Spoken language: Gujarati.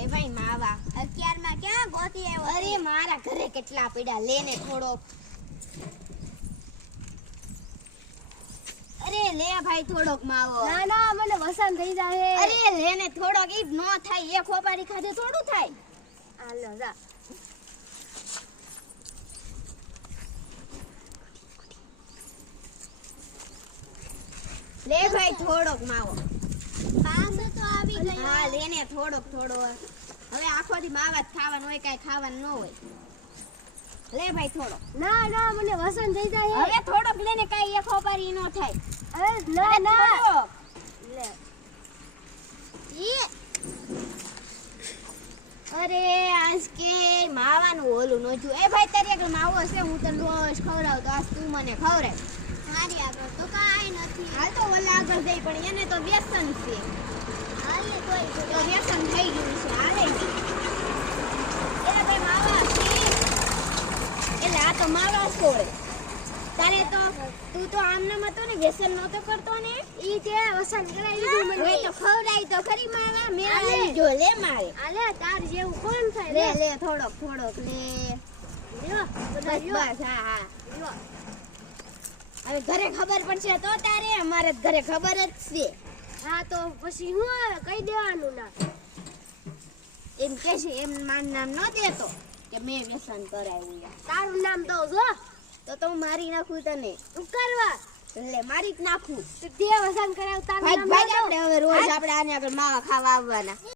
લે ભાઈ માવા 11 માં ક્યાં ગોતી આવ્યો? અરે મારા ઘરે કેટલા પડ્યા લે ને થોડોક અરે લે ભાઈ થોડોક માવો ના ના મને વસન થઈ જાય. અરે લે ને થોડોક ઈ નો થાય એક ખોપારી ખાધે થોડું થાય હાલો જા. લે ભાઈ થોડોક માવો પાસે તો આવી ગયો. હા લે ને થોડોક હવે આખો દી માવા જ ખાવાનું હોય કાઈ ખાવાનું ન હોય લે ભાઈ થોડોક ના ના મને વસન થઈ જાય. હવે થોડોક લે ને કાઈ એક ખોપારી નો થાય અરે ના ના થોડોક. લે ઈ અરે આજ કે માવાનું ઓલું નો જો એ ભાઈ તારી આગળ માવો હશે હું તને રોજ ખવડાવું તો આજ તું મને ખવડાવ મારી આગળ તો કાઈ નથી. હાલ તો ઓલા આગળ જઈ પણ એને તો વ્યસન છે હાલે તોય તો વ્યસન થઈ ગયું છે હાલે એટલે ભાઈ માવા છે એટલે આ તો માવા છોડે તારે તો તું તો આમ નામ હતો ને વ્યસન નહોતો કરતો ને ઈ તે વસન કરાવી દીધું મને. હવે તો ખવડાવી તો ખરી માવા મેં હાલે. આવી જો લે મારે હાલે તાર જેવું કોણ થાય? લે લે થોડોક લે લ્યો બધા બસ લ્યો. બસ હા હા લ્યો. હવે ઘરે ખબર પડશે તો તારે અમારે તો ઘરે ખબર જ છે હા તો પછી હું આવે કહી દેવાનું ના. એમ કે છે એમ મારું નામ ન દેતો કે મેં વ્યસન કરાવ્યું યાર. તારું નામ તો જો તો હું મારી નાખું તને તું કરવા એટલે મારી જ નાખું તે વસન કરાવ તારું ભાઈ નામ ભાઈ ના દો. આપણે હવે રોજ આપણે આને આગળ માવા ખાવા આવવાના